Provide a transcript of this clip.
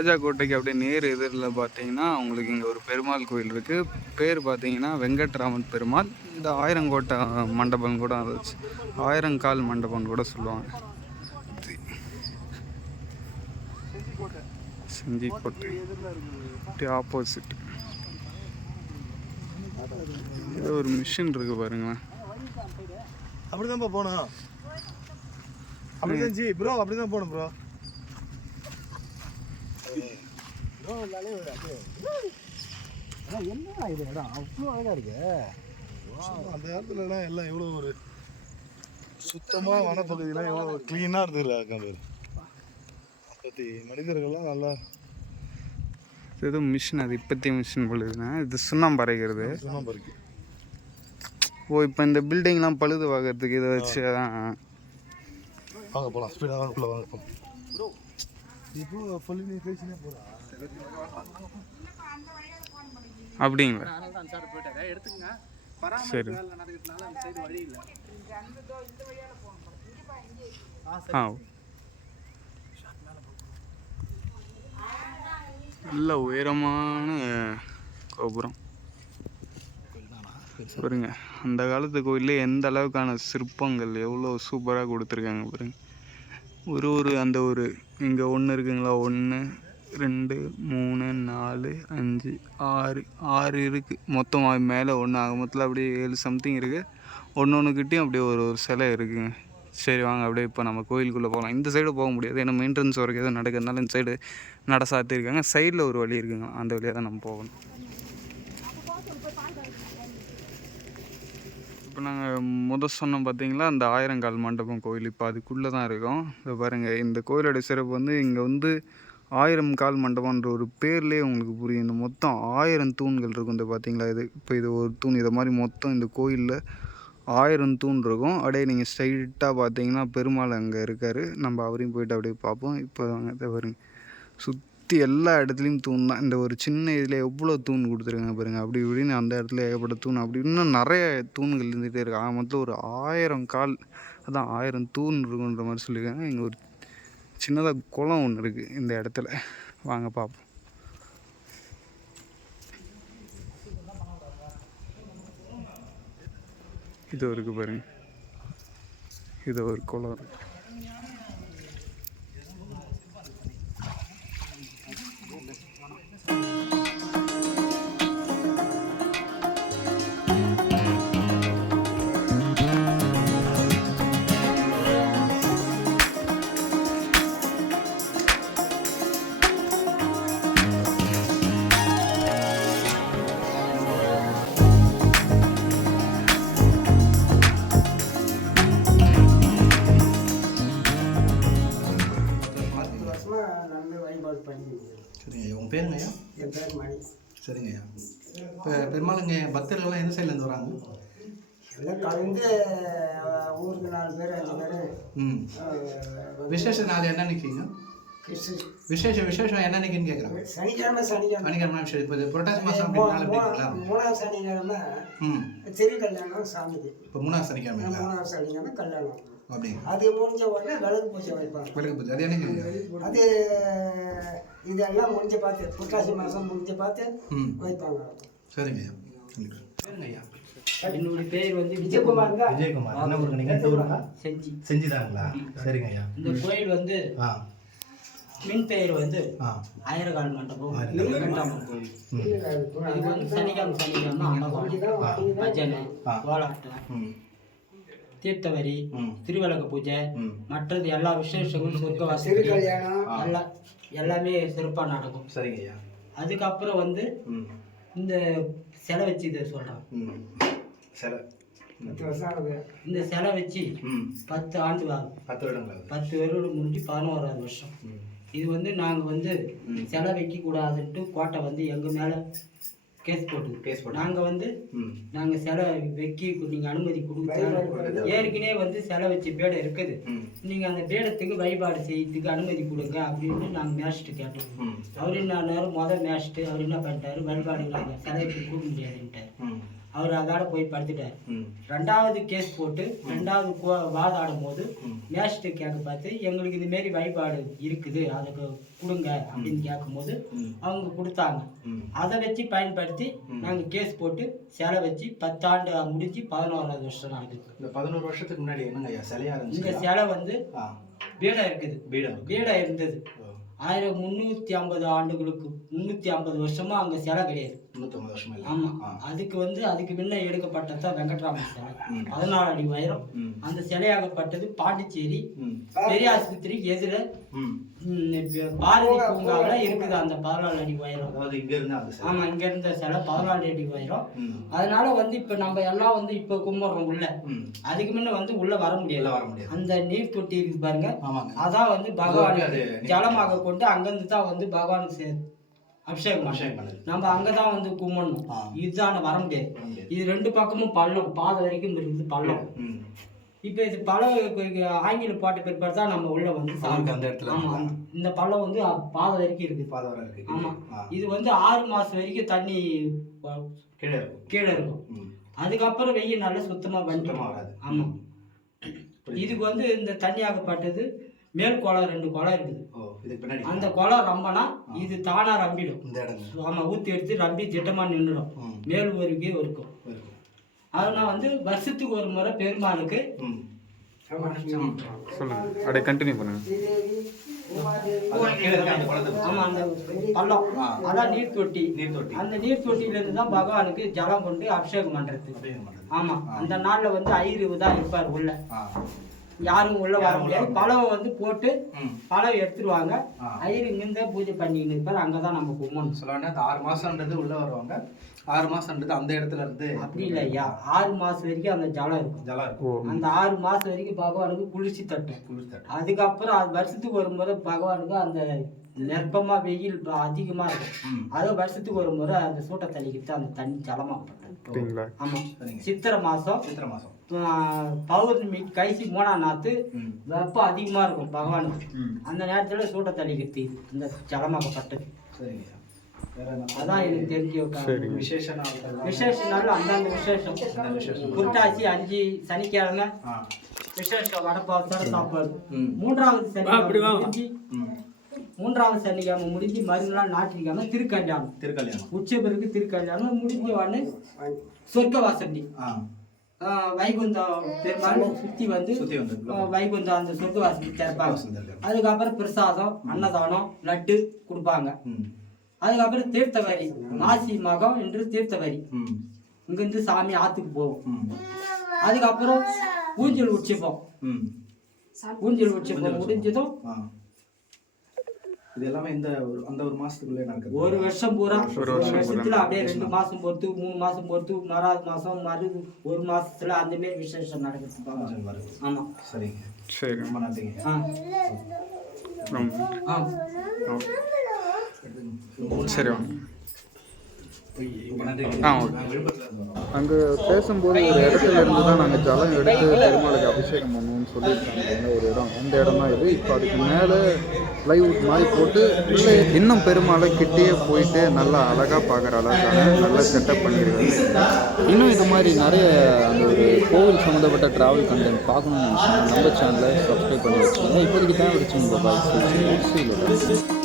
ராஜா கோட்டைக்கு அப்படியே நேர் எதிரில் பார்த்தீங்கன்னா உங்களுக்கு இங்கே ஒரு பெருமாள் கோயில் இருக்குது. பேர் பார்த்தீங்கன்னா வெங்கட்ராமன் பெருமாள். இந்த ஆயிரங்கோட்டை மண்டபம் கூட வந்துச்சு, ஆயிரங்கால் மண்டபம்னு கூட சொல்லுவாங்க. செஞ்சிக்கோட்டை அப்படியே ஆப்போசிட் ஏதோ ஒரு மிஷின் இருக்கு பாருங்களேன். அப்படிதான் போனோம். அப்படிதான் ஜி ப்ரோ, அப்படிதான் போகணும் ப்ரோ. என்ன இது இடம் அவ்வளோ அழகா இருக்கு. அந்த இடத்துலலாம் எல்லாம் எவ்வளோ ஒரு சுத்தமாக வனப்பகுதியில் எவ்வளோ க்ளீனாக இருந்துருக்காங்க பேர். பற்றி மனிதர்கள்லாம் நல்லா ஏதோ மிஷின், அது இப்போத்தைய மிஷின் போலுதுண்ணா. இது சுண்ணாம்பு அரைக்கிறது. சுண்ணாம்பு இருக்கு. ஓ, இப்போ இந்த பில்டிங்லாம் பழுது பார்க்கறதுக்கு இதை வச்சு தான். வாங்க போகலாம், ஸ்பீடாக வாங்க வாங்க போகலாம். இப்போ சொல்லி நீ பேசினே போகிறா அப்படிங்களா? சரி. ஆ, நல்ல உயரமான கோபுரம் பாருங்க. அந்த காலத்து கோயிலே எந்த அளவுக்கான சிற்பங்கள் எவ்வளோ சூப்பராக கொடுத்துருக்காங்க பாருங்க. ஒரு அந்த ஒரு இங்கே ஒன்று இருக்குங்களா, 1 2 3 4 5 6 இருக்குது மொத்தம். மேலே ஒன்று ஆக மொத்தத்தில் அப்படியே 7 சம்திங் இருக்குது. ஒன்றுக்கிட்டையும் அப்படியே ஒரு சிலை இருக்குங்க. சரி வாங்க அப்படியே இப்போ நம்ம கோயிலுக்குள்ளே போகலாம். இந்த சைடு போக முடியாது, ஏன்னா மெயின்டெனன்ஸ் ஒர்க் எதுவும் நடக்கிறதுனால இந்த சைடு நட சாத்திருக்காங்க. சைடில் ஒரு வழி இருக்குங்க, அந்த வழியாக தான் நம்ம போகணும். இப்போ நாங்கள் சொன்னோம் பார்த்தீங்களா, அந்த ஆயிரங்கால் மண்டபம் கோயில். இப்போ அதுக்குள்ளே தான் இருக்கோம். இப்போ பாருங்கள், இந்த கோயிலோட சிறப்பு வந்து இங்கே வந்து 1000 கால் மண்டபம்ன்ற ஒரு பேர்லேயே உங்களுக்கு புரியும். இந்த மொத்தம் 1000 தூண்கள் இருக்கும். இந்த பார்த்தீங்களா, இது இப்போ இது ஒரு தூண். இதை மாதிரி மொத்தம் இந்த கோயிலில் 1000 தூண் இருக்கும். அப்படியே நீங்கள் ஸ்ட்ரைட்டாக பார்த்தீங்கன்னா பெருமாள் அங்கே இருக்கார். நம்ம அவரையும் போயிட்டு அப்படியே பார்ப்போம். இப்போ இதை பாருங்க, சுற்றி எல்லா இடத்துலையும் தூண் தான். இந்த ஒரு சின்ன இதில் எவ்வளோ தூண் கொடுத்துருக்காங்க பாருங்கள். அப்படி இப்படின்னு அந்த இடத்துல ஏகப்பட்ட தூண், அப்படி இன்னும் நிறைய தூண்கள் இருந்துகிட்டே இருக்கு. மொத்தம் ஒரு 1000 கால், அதான் 1000 தூண் இருக்குன்ற மாதிரி சொல்லியிருக்காங்க. இங்கே ஒரு சின்னதாக குளம் ஒன்று இருக்குது இந்த இடத்துல. வாங்க பார்ப்போம். இது இருக்குது பாருங்க, இது ஒரு குளம் இருக்குது. சரிங்க. உங்கள் பேருங்க ஐயா? என் பேர் மணி. சரிங்க ஐயா. இப்போ பெருமாளுங்க பக்தர்கள்லாம் எந்த சைட்லேருந்து வராங்க? எல்லாம் கலந்து ஊருக்கு 4 பேர் 5 பேர். விசேஷ நாள் என்ன நிற்கிங்க? விசேஷம் என்ன நிற்கின்னு கேட்குறாங்க. சனிக்கிழமை விசேஷம். இப்போ புரட்டாசி மாதம் அப்படின்னால அப்படிங்களா? 3ஆவது சனிக்கிழமை திரு கல்யாணம் சாமிக்கு. இப்போ 3ஆவது சனிக்கிழமை 3ஆவது சனிக்கிழமை கல்யாணம். அப்படிங்க. அது முடிஞ்ச உடனே விளக்கு பூஜை வைப்பாங்க. விளக்கு பூஜை அது என்னங்க? அது இதெல்லாம் முடிஞ்ச பார்த்து புரட்டாசி மாதம் முடிஞ்ச பார்த்து வைப்பாங்க. சரிங்க ஐயா. சரிங்க ஐயா. என்னுடைய பேர் வந்து விஜயகுமார். விஜயகுமார். என்ன ஊருங்க நீங்கள்? எந்த ஊருங்க? செஞ்சிதாங்களா? சரிங்க ஐயா. இந்த கோயில் வந்து மின் பெயர் வந்து ஆயிரங்கால் மண்டபம் கோயில். இது வந்து சனிக்கிழமை அன்னதானம், பஜனை, கோலாட்டம், தீர்த்தவரி, திருவிளக்கு பூஜை, மற்றது எல்லா விசேஷங்களும் சொர்க்கவாசி எல்லாமே சிறப்பாக நடக்கும். சரிங்க ஐயா. அதுக்கப்புறம் வந்து இந்த சிலை வச்சு இதை சொல்கிறேன். இந்த சிலை வச்சு 10 ஆண்டு ஆகும். 10 வருடம் முடிஞ்சு 11வது வருஷம். இது வந்து நாங்கள் வந்து சிலை வைக்கக்கூடாதுன்ட்டு கோட்டை வந்து எங்கள் மேலே கேஸ் போட்டு நாங்கள் வந்து நாங்கள் சிலை வைக்க நீங்கள் அனுமதி கொடுங்க. ஏற்கனவே வந்து சிலை வச்சு பீடம் இருக்குது, நீங்கள் அந்த பீடத்துக்கு வழிபாடு செய்யறதுக்கு அனுமதி கொடுங்க அப்படின்னு நாங்கள் மேஸ்ட்டு கேட்டோம். அவர் என்ன நேரம் மேஸ்ட்டு அவர் என்ன பண்ணிட்டாரு, வழிபாடு நாங்கள் சிலைக்கு கொடுக்க முடியாதுன்ட்டார். அவர் அதோட போய் படுத்துட்டார். ரெண்டாவது கேஸ் போட்டு ரெண்டாவது வாதாடும் போது மேஜிஸ்ட்ரேட் கேட்க பார்த்து எங்களுக்கு இந்த மாரி வழிபாடு இருக்குது அதுக்கு கொடுங்க அப்படின்னு கேட்கும்போது அவங்க கொடுத்தாங்க. அதை வச்சு பயன்படுத்தி நாங்கள் கேஸ் போட்டு சிலை வச்சு 10 ஆண்டு முடிஞ்சு 11வது வருஷம் ஆகுது. இந்த 11 வருஷத்துக்கு முன்னாடி என்னங்க சிலையா இருந்துச்சு? இந்த சிலை வந்து பீடம் இருக்குது, பீடம் இருந்தது. 1350 ஆண்டுகளுக்கு 350 வருஷமா அங்க சிலை கிடையாது. 350 வருஷமா இல்ல. ஆமா, அதுக்கு வந்து அதுக்கு முன்ன எடுக்கப்பட்டதான் வெங்கட்ராமன் சிலை 14 அடி உயரம். அந்த சிலையாகப்பட்டது பாண்டிச்சேரி பெரிய ஆஸ்பத்திரி எதிர பாரதி பூங்காவில இருக்குது. அந்த 14 அடி உயரம். ஆமா, இங்க இருந்த சிலை 14 அடி உயரம். அதனால வந்து இப்ப நம்ம எல்லாம் வந்து இப்ப கும்பிடுறோம் உள்ள. அதுக்கு முன்ன வந்து உள்ள வர முடியல. அந்த நீர் தொட்டி இருக்கு பாருங்க, அதான் வந்து பகவானுக்கு ஜலமாக கொண்டு அங்கிருந்து தான் வந்து பகவானுக்கு அபிஷேகம் நம்ம அங்கதான் வந்து கும்பிடணும். இதுதான் வர முடியாது. இது 2 பக்கமும் பள்ளம், பாதை வரைக்கும் இருக்குது பள்ளம். இப்ப இது பழம் ஆங்கில பாட்டு பிற்பாடு தான் நம்ம உள்ள வந்து அந்த இடத்துல. ஆமா, இந்த பள்ளம் வந்து பாதை வரைக்கும் இருக்குது. ஆமா, இது வந்து 6 மாசம் வரைக்கும் தண்ணி கீழே இருக்கும். அதுக்கப்புறம் வெயில் நல்லா சுத்தமா வராது. ஆமா, இதுக்கு வந்து இந்த தண்ணி ஆகப்பட்டது மேல் குளம் 2 குளம் இருக்குது. அந்த குளம் ரம்பனா இது தானா ரம்பிடும். ஆமா, ஊத்தி எடுத்து ரம்பி திட்டமா நின்றுடும். மேல் வரைக்கும் இருக்கும். அதனால வந்து வருஷத்துக்கு ஒரு முறை பெருமாளுக்கு சொல்லுங்க, அப்படியே கண்டினியூ பண்ணுங்க. ஆமா, அந்த பள்ளம் அதான் நீர் தொட்டி. அந்த நீர் தொட்டியில இருந்து தான் பகவானுக்கு ஜலம் கொண்டு அபிஷேகம் பண்றது. ஆமா, அந்த நாள்ல வந்து ஐயரு தான் இருப்பார் உள்ள, யாரும் உள்ள வர முடியாது. பழம் வந்து போட்டு பழம் எடுத்துருவாங்க. ஐயரு இங்கிருந்தே பூஜை பண்ணிட்டு இருப்பார். அங்கதான் நம்ம கும்பிடணும். சொல்லுவாங்க 6 மாசம்ன்றது உள்ள வருவாங்க, 6 மாசம்ன்றது அந்த இடத்துல இருந்து. அப்படி இல்லை ஐயா, 6 மாசம் வரைக்கும் அந்த ஜலம் இருக்கும். அந்த 6 மாசம் வரைக்கும் பகவானுக்கு குளிர்ச்சி தட்டும். அதுக்கப்புறம் அது வருஷத்துக்கு ஒரு முறை பகவானுக்கு அந்த நெருப்பமா வெயில் அதிகமா இருக்கும். அது வருஷத்துக்கு ஒரு முறை அந்த சூட்டை தள்ளிக்கிட்டு அந்த தண்ணி ஜலமா பட்டது. ஆமா, சித்திரை மாசம் பௌர்ணமி கடைசி 3ஆம் நாத்து வெப்பம் அதிகமா இருக்கும் பகவானுக்கு. அந்த நேரத்துல சூட்டை தள்ளிக்கிட்டு இந்த ஜலமாகப்பட்டது. அதான் எனக்கு தெரிஞ்ச விசேஷ நாள். அந்தந்த விசேஷம் புரட்டாசி 5 சனிக்கிழமை விசேஷம் வடப்பாவத்தோட சாப்பாடு. 3வது சனிக்கிழமை முடிஞ்சு மறுநாள் ஞாயிற்றுக்கிழமை திருக்கல்யாணம். உச்ச பிறகு திருக்கல்யாணம் முடிஞ்ச உடனே சொர்க்கவாசண்டி வைகுந்தம் பெருமாள் சுத்தி வந்து வைகுந்தம் அந்த சொர்க்கவாசண்டி திறப்பாங்க. அதுக்கப்புறம் பிரசாதம், அன்னதானம், லட்டு கொடுப்பாங்க. அதுக்கப்புறம் தீர்த்தவரி, மாசி மகம் என்று தீர்த்தவரி இங்கிருந்து சாமி ஆத்துக்கு போவோம். அதுக்கப்புறம் ஊஞ்சல் உற்சவம் முடிஞ்சதும் இது எல்லாமே இந்த அந்த ஒரு மாசத்துக்குள்ளே நடக்குது. ஒரு வருஷம் பூரா, ஒரு வருஷத்துல அப்படியே 2 மாசம் பொறுத்து 3 மாசம் பொறுத்து 4வது மாசம் ஒரு மாசத்துல அந்த மாதிரி விசேஷம் நடக்குது. ஆமா, சரிங்க, சரி, ரொம்ப நன்றிங்க. சரி வாங்க. அங்கே பேசும்போது ஒரு இடத்துல இருந்து தான் நாங்கள் ஜலம் எடுத்து பெருமாளுக்கு அபிஷேகம் பண்ணுவோம்னு சொல்லியிருக்காங்க. ஒரு இடம், அந்த இடம் தான் இது. இப்போ அதுக்கு மேலே ப்ளைவுட் மாதிரி போட்டு உள்ளே இன்னும் பெருமாளை கிட்டேயே போயிட்டு நல்லா அழகாக பார்க்குற அளவுக்கான நல்ல செட்டப் பண்ணியிருக்காங்க. இன்னும் இது மாதிரி நிறைய அந்த ஒரு கோவில் சம்மந்தப்பட்ட ட்ராவல் கண்டென்ட் பார்க்கணும்னு நினச்சிங்கன்னா நம்ம சேனலை சப்ஸ்கிரைப் பண்ணி வச்சுக்கோங்க. இப்போதைக்கு தான் வச்சுங்க. பாய்.